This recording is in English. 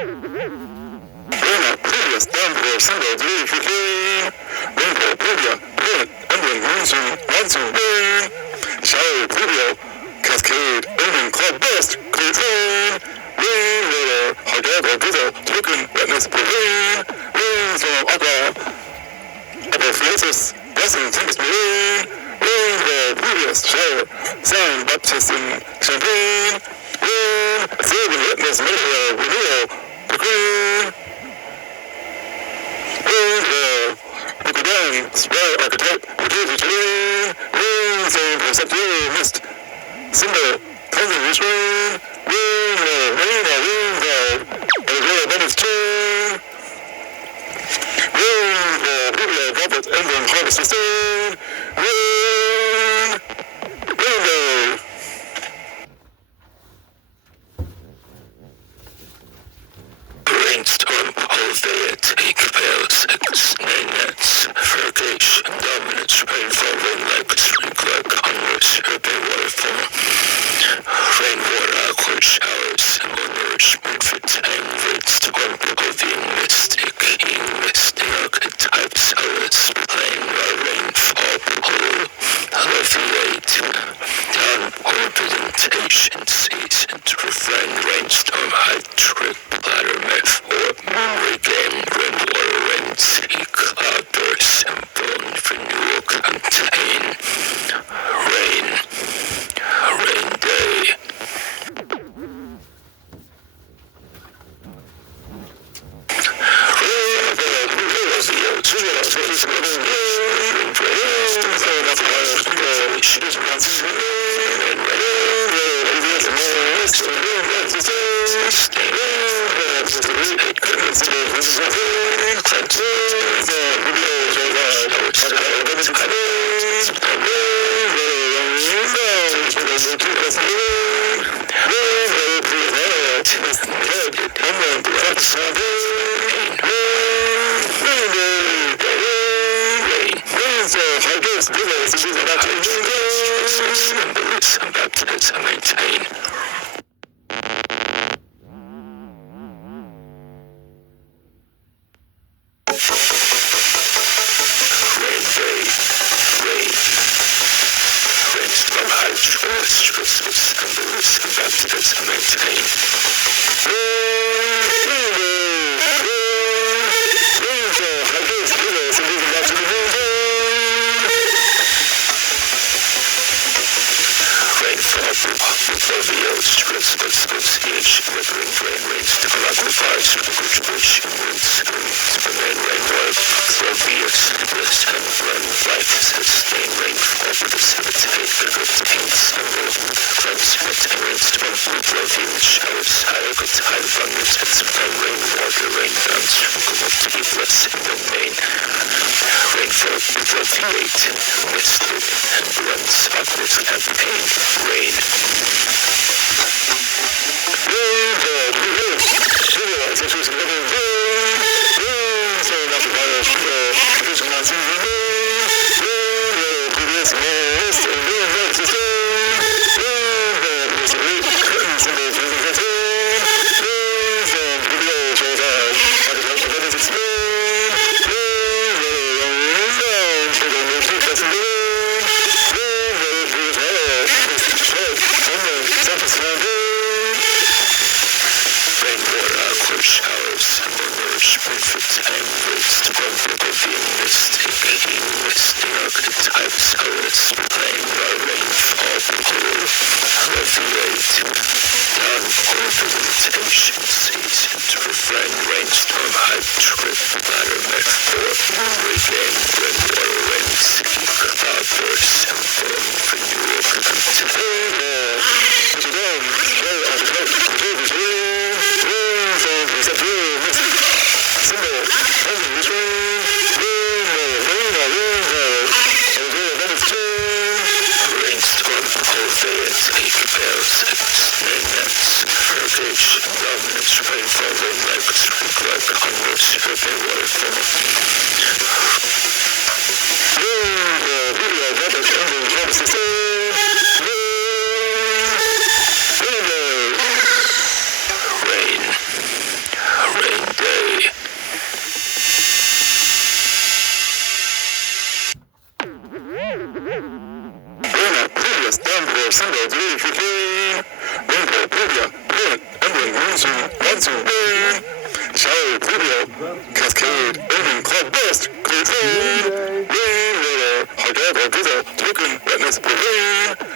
Rainbow previous downpour symbol D:Ž. Rainbow previa current ending monsoon rain. Shower previa cascade ending cloud burst clear train. Rain water hydro drizzle token wetness per rain. Rainstorm aqua apophysis blessing tempest marine. Rain the previous shower sign baptism champagne. Rain saving witness metaphor renewal the queen. Rain the Bukadan spry archetype returns to rain. Rain same perceptual mist symbol cleansing restrain. Rain cloud and the royal abundance chain. Rain the Buddha goblet emblem harvest sustain. Rain rainbow. Rainstorm, Holiday, Ikepeils, Nets, Fergage, Dominance, Rainfall, Rain like Sprinkler, Onwards, Urban Waterfall, Rainwater, Aqua Showers, Nourishment, Time, Rainstorm, Ovian, Mystic, Mystic, Archetypes, Alice, Plain, Rainfall, Hole, Alleviate, Down, Representation, Season, Refrain, Rainstorm, High Trick, Bladder, Myth, or Regain, Rainwater, Rain, Sea, Cloud, Burst, Simple, Renewal, Contain, Rain, Rain Day. Maintain. Sunday, D:ỷ膚ᾘခိ, rainbow, Puglia, wind, Emblem, monsoon, rain, shower, Puglia, cascade, ending, cloudburst, clear rain, rain, weather, hot dog, drizzle, token, wetness, rain.